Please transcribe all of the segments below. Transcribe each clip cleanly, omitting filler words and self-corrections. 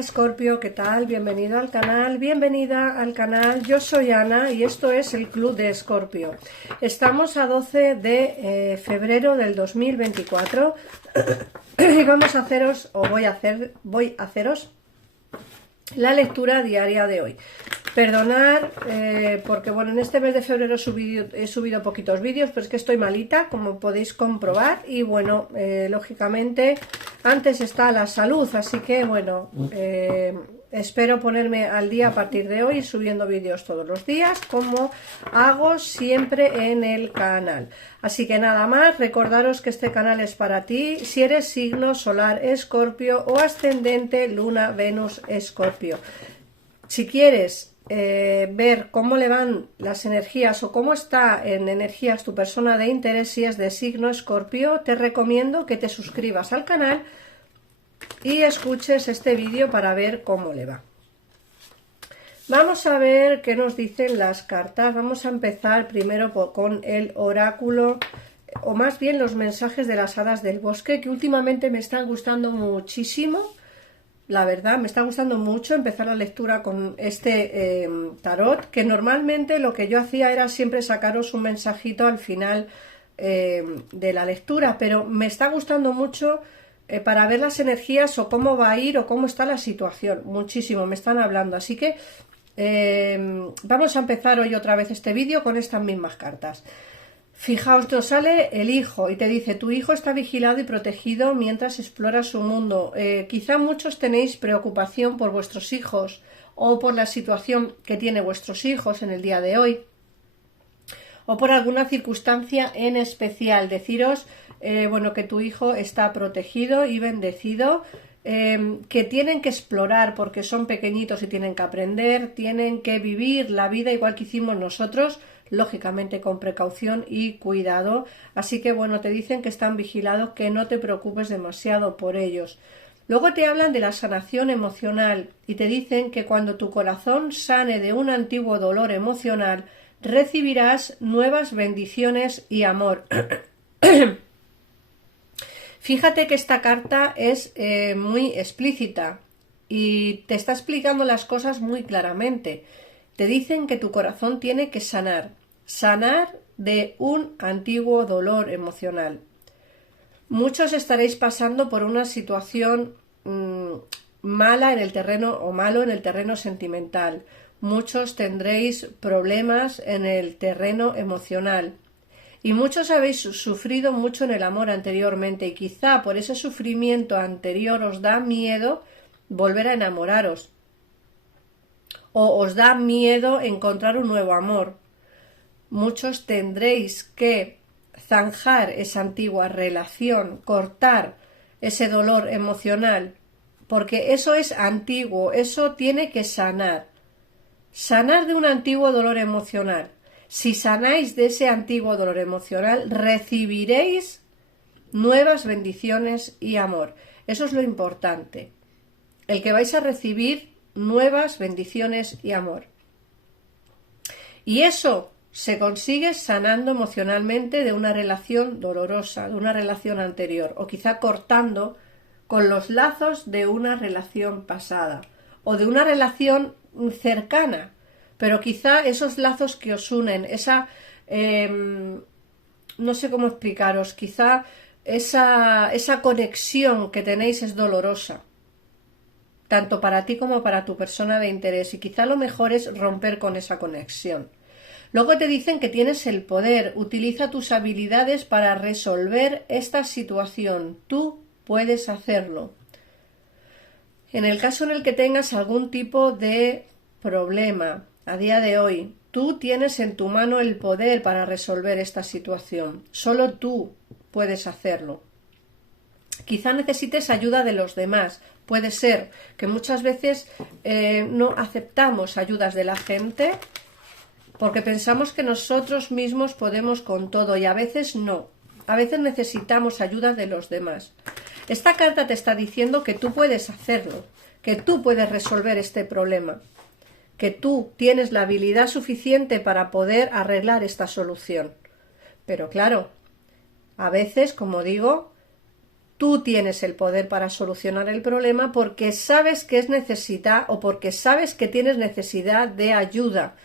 Escorpio, ¿qué tal? Bienvenido al canal, bienvenida al canal. Yo soy Ana y esto es el Club de Escorpio. Estamos a 12 de febrero del 2024 y vamos a haceros, o voy a haceros la lectura diaria de hoy. Perdonar porque bueno, en este mes de febrero he subido poquitos vídeos, pero es que estoy malita, como podéis comprobar, y bueno, lógicamente antes está la salud, así que bueno, espero ponerme al día a partir de hoy subiendo vídeos todos los días, como hago siempre en el canal. Así que nada más, recordaros que este canal es para ti si eres signo solar Escorpio o ascendente Luna Venus Escorpio. Si quieres ver cómo le van las energías o cómo está en energías tu persona de interés, si es de signo Escorpio, te recomiendo que te suscribas al canal y escuches este vídeo para ver cómo le va. Vamos a ver qué nos dicen las cartas. Vamos a empezar primero con el oráculo, o más bien los mensajes de las hadas del bosque, que últimamente me están gustando muchísimo. La verdad, me está gustando mucho empezar la lectura con este tarot, que normalmente lo que yo hacía era siempre sacaros un mensajito al final de la lectura, pero me está gustando mucho para ver las energías o cómo va a ir o cómo está la situación. Muchísimo, me están hablando, así que vamos a empezar hoy otra vez este vídeo con estas mismas cartas. Fijaos, te sale el hijo y te dice: tu hijo está vigilado y protegido mientras explora su mundo. Quizá muchos tenéis preocupación por vuestros hijos o por la situación que tienen vuestros hijos en el día de hoy, o por alguna circunstancia en especial. Deciros bueno, que tu hijo está protegido y bendecido, que tienen que explorar porque son pequeñitos y tienen que aprender, tienen que vivir la vida igual que hicimos nosotros, lógicamente con precaución y cuidado. Así que bueno, te dicen que están vigilados, que no te preocupes demasiado por ellos. Luego te hablan de la sanación emocional y te dicen que cuando tu corazón sane de un antiguo dolor emocional, recibirás nuevas bendiciones y amor. Fíjate que esta carta es muy explícita y te está explicando las cosas muy claramente. Te dicen que tu corazón tiene que sanar de un antiguo dolor emocional. Muchos estaréis pasando por una situación mala en el terreno o malo en el terreno sentimental. Muchos tendréis problemas en el terreno emocional. Y muchos habéis sufrido mucho en el amor anteriormente y quizá por ese sufrimiento anterior os da miedo volver a enamoraros. O os da miedo encontrar un nuevo amor. Muchos tendréis que zanjar esa antigua relación, cortar ese dolor emocional, porque eso es antiguo, eso tiene que sanar. Sanar de un antiguo dolor emocional. Si sanáis de ese antiguo dolor emocional, recibiréis nuevas bendiciones y amor. Eso es lo importante. El que vais a recibir nuevas bendiciones y amor. Y eso se consigue sanando emocionalmente de una relación dolorosa, de una relación anterior, o quizá cortando con los lazos de una relación pasada, o de una relación cercana, pero quizá esos lazos que os unen, esa, no sé cómo explicaros, quizá esa conexión que tenéis es dolorosa, tanto para ti como para tu persona de interés, y quizá lo mejor es romper con esa conexión. Luego te dicen que tienes el poder, utiliza tus habilidades para resolver esta situación, tú puedes hacerlo. En el caso en el que tengas algún tipo de problema a día de hoy, tú tienes en tu mano el poder para resolver esta situación, solo tú puedes hacerlo. Quizá necesites ayuda de los demás. Puede ser que muchas veces no aceptamos ayudas de la gente porque pensamos que nosotros mismos podemos con todo y a veces no. A veces necesitamos ayuda de los demás. Esta carta te está diciendo que tú puedes hacerlo, que tú puedes resolver este problema, que tú tienes la habilidad suficiente para poder arreglar esta solución. Pero claro, a veces, como digo, tú tienes el poder para solucionar el problema porque sabes que es necesidad o porque sabes que tienes necesidad de ayuda.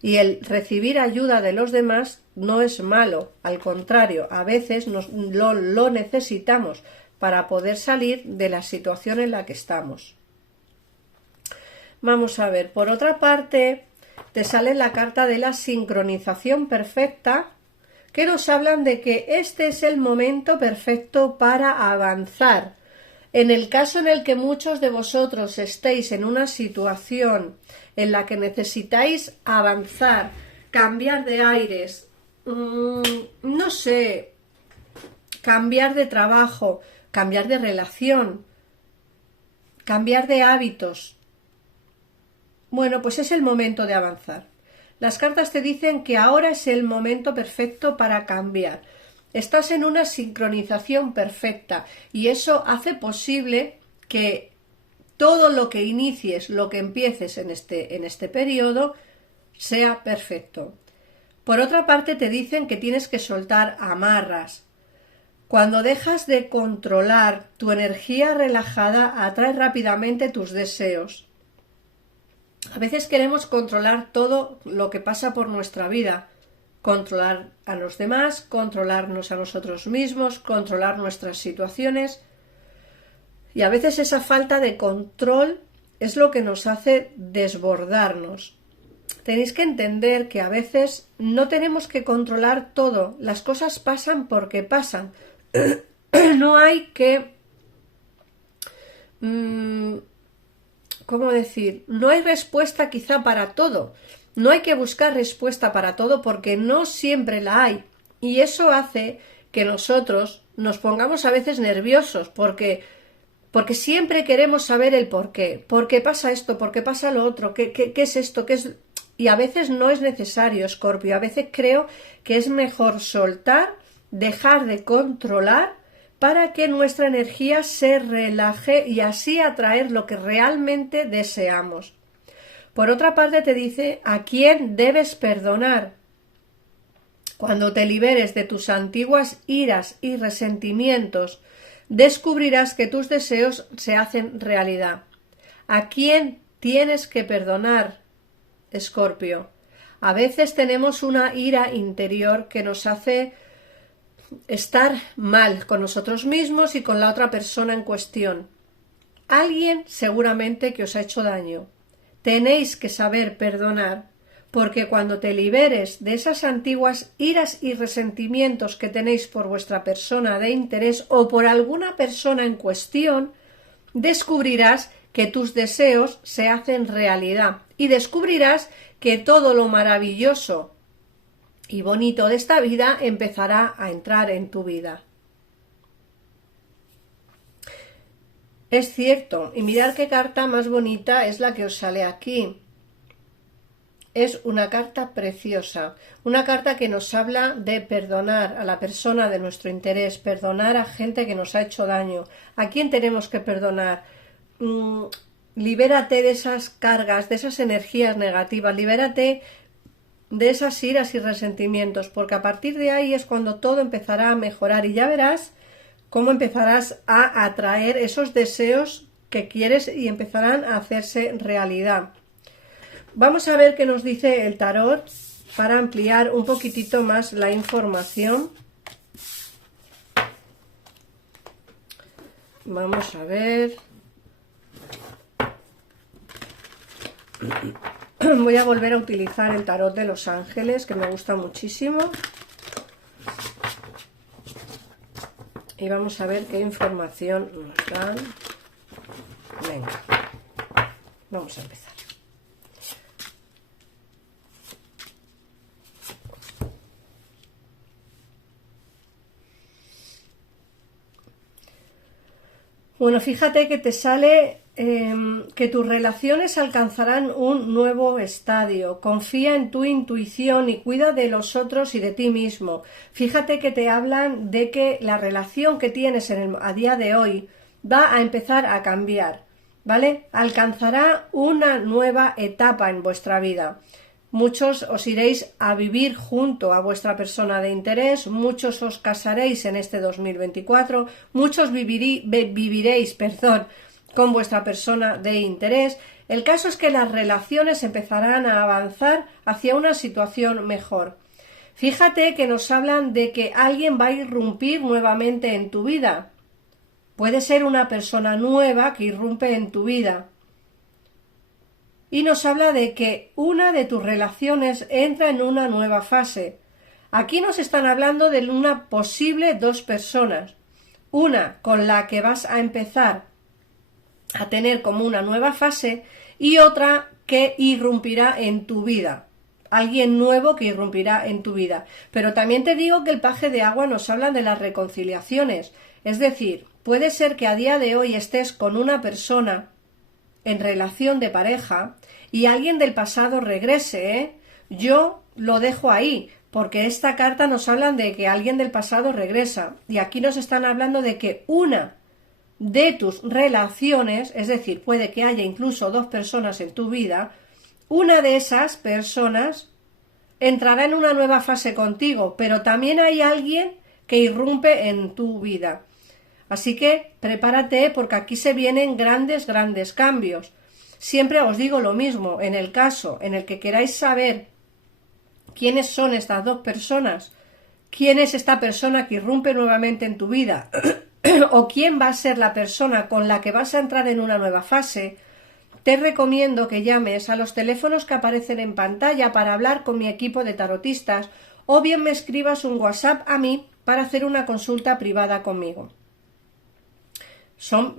Y el recibir ayuda de los demás no es malo, al contrario, a veces lo necesitamos para poder salir de la situación en la que estamos. Vamos a ver, por otra parte, te sale la carta de la sincronización perfecta, que nos hablan de que este es el momento perfecto para avanzar. En el caso en el que muchos de vosotros estéis en una situación en la que necesitáis avanzar, cambiar de aires, no sé, cambiar de trabajo, cambiar de relación, cambiar de hábitos, bueno, pues es el momento de avanzar. Las cartas te dicen que ahora es el momento perfecto para cambiar. Estás en una sincronización perfecta y eso hace posible que todo lo que inicies, lo que empieces en este periodo, sea perfecto. Por otra parte, te dicen que tienes que soltar amarras. Cuando dejas de controlar, tu energía relajada atrae rápidamente tus deseos. A veces queremos controlar todo lo que pasa por nuestra vida. Controlar a los demás, controlarnos a nosotros mismos, controlar nuestras situaciones. Y a veces esa falta de control es lo que nos hace desbordarnos. Tenéis que entender que a veces no tenemos que controlar todo. Las cosas pasan porque pasan. No hay que... ¿cómo decir? No hay respuesta quizá para todo. No hay que buscar respuesta para todo porque no siempre la hay. Y eso hace que nosotros nos pongamos a veces nerviosos porque siempre queremos saber el por qué. ¿Por qué pasa esto? ¿Por qué pasa lo otro? ¿Qué es esto? ¿Qué es? Y a veces no es necesario, Escorpio. A veces creo que es mejor soltar, dejar de controlar para que nuestra energía se relaje y así atraer lo que realmente deseamos. Por otra parte te dice a quién debes perdonar. Cuando te liberes de tus antiguas iras y resentimientos, descubrirás que tus deseos se hacen realidad. ¿A quién tienes que perdonar, Escorpio? A veces tenemos una ira interior que nos hace estar mal con nosotros mismos y con la otra persona en cuestión. Alguien seguramente que os ha hecho daño. Tenéis que saber perdonar, porque cuando te liberes de esas antiguas iras y resentimientos que tenéis por vuestra persona de interés o por alguna persona en cuestión, descubrirás que tus deseos se hacen realidad y descubrirás que todo lo maravilloso y bonito de esta vida empezará a entrar en tu vida. Es cierto, y mirad qué carta más bonita es la que os sale aquí. Es una carta preciosa, una carta que nos habla de perdonar a la persona de nuestro interés, perdonar a gente que nos ha hecho daño. ¿A quién tenemos que perdonar? Libérate de esas cargas, de esas energías negativas, libérate de esas iras y resentimientos, porque a partir de ahí es cuando todo empezará a mejorar y ya verás cómo empezarás a atraer esos deseos que quieres y empezarán a hacerse realidad. Vamos a ver qué nos dice el tarot para ampliar un poquitito más la información. Vamos a ver. Voy a volver a utilizar el tarot de los ángeles, que me gusta muchísimo. Y vamos a ver qué información nos dan. Venga, vamos a empezar. Bueno, fíjate que te sale que tus relaciones alcanzarán un nuevo estadio. Confía en tu intuición y cuida de los otros y de ti mismo. Fíjate que te hablan de que la relación que tienes a día de hoy va a empezar a cambiar, ¿vale? Alcanzará una nueva etapa en vuestra vida. muchos os iréis a vivir junto a vuestra persona de interés, muchos os casaréis en este 2024, muchos viviréis, con vuestra persona de interés. El caso es que las relaciones empezarán a avanzar hacia una situación mejor. Fíjate que nos hablan de que alguien va a irrumpir nuevamente en tu vida. Puede ser una persona nueva que irrumpe en tu vida. Y nos habla de que una de tus relaciones entra en una nueva fase. Aquí nos están hablando de una posible dos personas. Una con la que vas a empezar a tener como una nueva fase y otra que irrumpirá en tu vida. Alguien nuevo que irrumpirá en tu vida. Pero también te digo que el paje de agua nos habla de las reconciliaciones. Es decir, puede ser que a día de hoy estés con una persona en relación de pareja y alguien del pasado regrese, ¿eh? Yo lo dejo ahí, porque esta carta nos habla de que alguien del pasado regresa y aquí nos están hablando de que una de tus relaciones, es decir, puede que haya incluso dos personas en tu vida, una de esas personas entrará en una nueva fase contigo, pero también hay alguien que irrumpe en tu vida. Así que prepárate porque aquí se vienen grandes cambios. Siempre os digo lo mismo, en el caso en el que queráis saber quiénes son estas dos personas, quién es esta persona que irrumpe nuevamente en tu vida o quién va a ser la persona con la que vas a entrar en una nueva fase, te recomiendo que llames a los teléfonos que aparecen en pantalla para hablar con mi equipo de tarotistas o bien me escribas un WhatsApp a mí para hacer una consulta privada conmigo.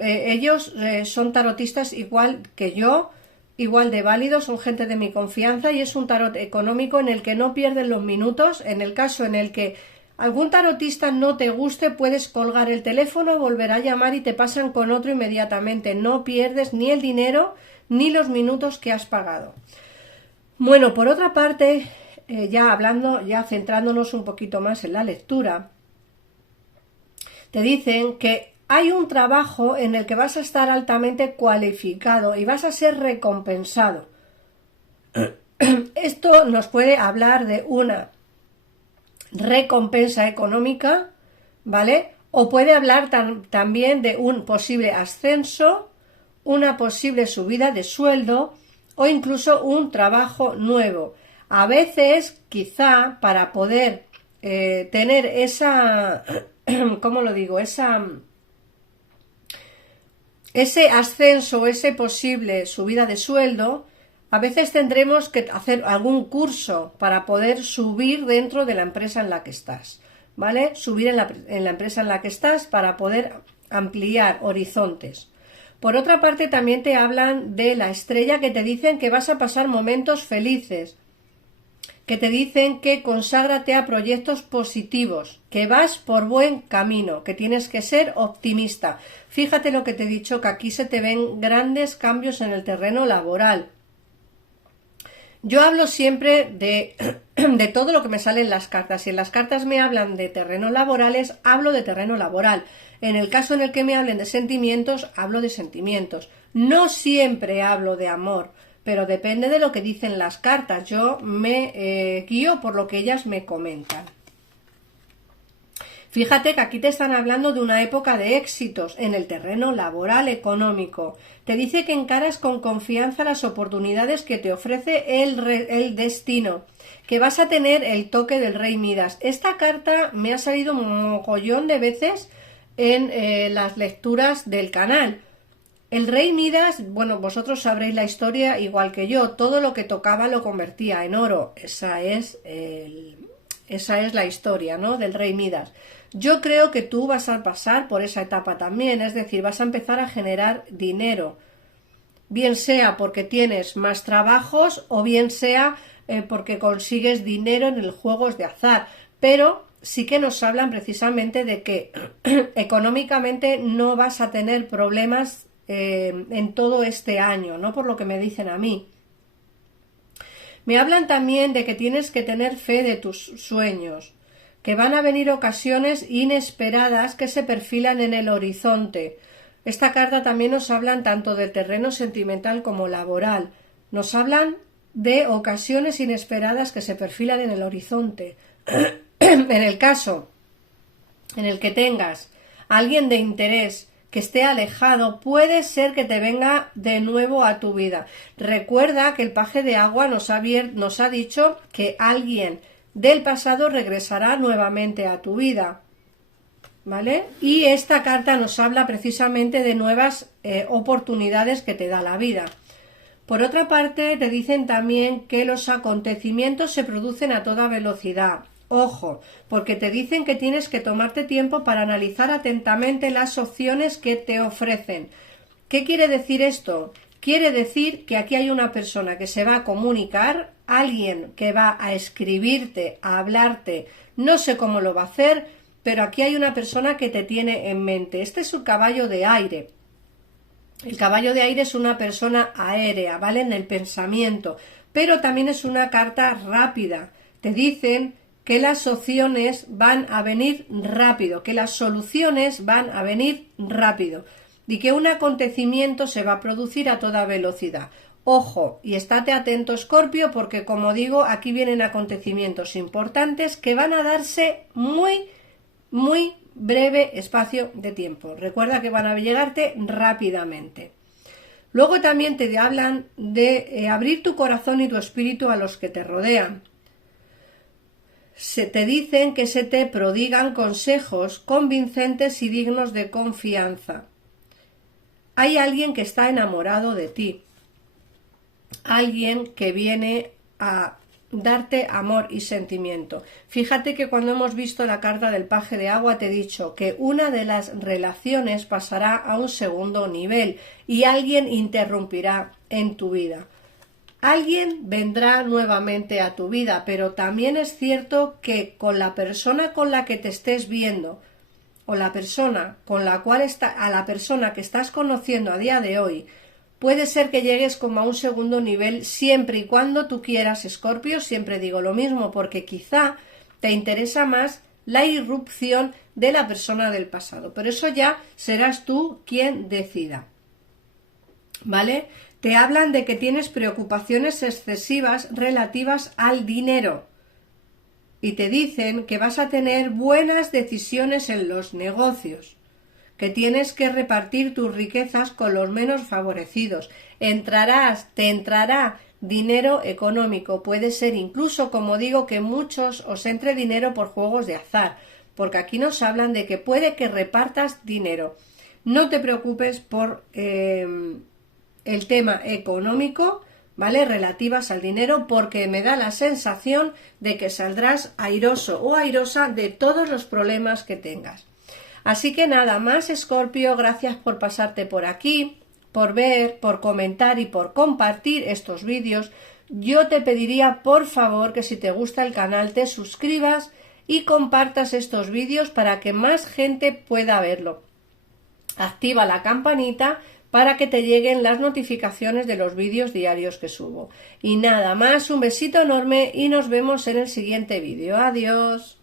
Ellos son tarotistas igual que yo, igual de válidos, son gente de mi confianza y es un tarot económico en el que no pierden los minutos. En el caso en el que algún tarotista no te guste, puedes colgar el teléfono, volver a llamar y te pasan con otro inmediatamente. No pierdes ni el dinero ni los minutos que has pagado. Bueno, por otra parte, ya centrándonos un poquito más en la lectura, te dicen que hay un trabajo en el que vas a estar altamente cualificado y vas a ser recompensado. Esto nos puede hablar de una recompensa económica, ¿vale? O puede hablar también de un posible ascenso, una posible subida de sueldo o incluso un trabajo nuevo. A veces, quizá, para poder tener esa, ¿cómo lo digo? Ese ascenso, ese posible subida de sueldo, a veces tendremos que hacer algún curso para poder subir dentro de la empresa en la que estás, ¿vale? Subir en la empresa en la que estás para poder ampliar horizontes. Por otra parte, también te hablan de la estrella, que te dicen que vas a pasar momentos felices, que te dicen que conságrate a proyectos positivos, que vas por buen camino, que tienes que ser optimista. Fíjate lo que te he dicho, que aquí se te ven grandes cambios en el terreno laboral. Yo hablo siempre de todo lo que me sale en las cartas. Si en las cartas me hablan de terrenos laborales, hablo de terreno laboral. En el caso en el que me hablen de sentimientos, hablo de sentimientos. No siempre hablo de amor, pero depende de lo que dicen las cartas. Yo me guío por lo que ellas me comentan. Fíjate que aquí te están hablando de una época de éxitos en el terreno laboral económico. Te dice que encaras con confianza las oportunidades que te ofrece el destino, que vas a tener el toque del Rey Midas. Esta carta me ha salido un mogollón de veces en las lecturas del canal. El Rey Midas, bueno, vosotros sabréis la historia igual que yo. Todo lo que tocaba lo convertía en oro. Esa es la historia, ¿no?, del Rey Midas. Yo creo que tú vas a pasar por esa etapa también, es decir, vas a empezar a generar dinero, bien sea porque tienes más trabajos o bien sea porque consigues dinero en los juegos de azar, pero sí que nos hablan precisamente de que económicamente no vas a tener problemas en todo este año, ¿no?, por lo que me dicen a mí. Me hablan también de que tienes que tener fe de tus sueños, que van a venir ocasiones inesperadas que se perfilan en el horizonte. Esta carta también nos hablan tanto del terreno sentimental como laboral. Nos hablan de ocasiones inesperadas que se perfilan en el horizonte. En el caso en el que tengas a alguien de interés que esté alejado, puede ser que te venga de nuevo a tu vida. Recuerda que el paje de agua nos ha dicho que alguien del pasado regresará nuevamente a tu vida, ¿vale? Y esta carta nos habla precisamente de nuevas oportunidades que te da la vida. Por otra parte, te dicen también que los acontecimientos se producen a toda velocidad. Ojo, porque te dicen que tienes que tomarte tiempo para analizar atentamente las opciones que te ofrecen. ¿Qué quiere decir esto? Quiere decir que aquí hay una persona que se va a comunicar, alguien que va a escribirte, a hablarte, no sé cómo lo va a hacer, pero aquí hay una persona que te tiene en mente. Este es un caballo de aire. El caballo de aire es una persona aérea, ¿vale? En el pensamiento, pero también es una carta rápida. Te dicen que las opciones van a venir rápido, que las soluciones van a venir rápido y que un acontecimiento se va a producir a toda velocidad. Ojo, y estate atento, Escorpio, porque como digo, aquí vienen acontecimientos importantes que van a darse muy breve espacio de tiempo. Recuerda que van a llegarte rápidamente. Luego también te hablan de abrir tu corazón y tu espíritu a los que te rodean. Se te dicen que se te prodigan consejos convincentes y dignos de confianza. Hay alguien que está enamorado de ti, alguien que viene a darte amor y sentimiento. Fíjate que cuando hemos visto la carta del paje de agua te he dicho que una de las relaciones pasará a un segundo nivel y alguien interrumpirá en tu vida. Alguien vendrá nuevamente a tu vida, pero también es cierto que con la persona con la que te estés viendo o la persona con la cual a la persona que estás conociendo a día de hoy, puede ser que llegues como a un segundo nivel siempre y cuando tú quieras, Escorpio. Siempre digo lo mismo porque quizá te interesa más la irrupción de la persona del pasado, pero eso ya serás tú quien decida, ¿vale? Te hablan de que tienes preocupaciones excesivas relativas al dinero y te dicen que vas a tener buenas decisiones en los negocios, que tienes que repartir tus riquezas con los menos favorecidos. Te entrará dinero económico. Puede ser incluso, como digo, que muchos os entre dinero por juegos de azar, porque aquí nos hablan de que puede que repartas dinero. No te preocupes por el tema económico, ¿vale? Relativas al dinero, porque me da la sensación de que saldrás airoso o airosa de todos los problemas que tengas. Así que nada más, Escorpio, gracias por pasarte por aquí, por ver, por comentar y por compartir estos vídeos. Yo te pediría, por favor, que si te gusta el canal te suscribas y compartas estos vídeos para que más gente pueda verlo. Activa la campanita para que te lleguen las notificaciones de los vídeos diarios que subo. Y nada más, un besito enorme y nos vemos en el siguiente vídeo. Adiós.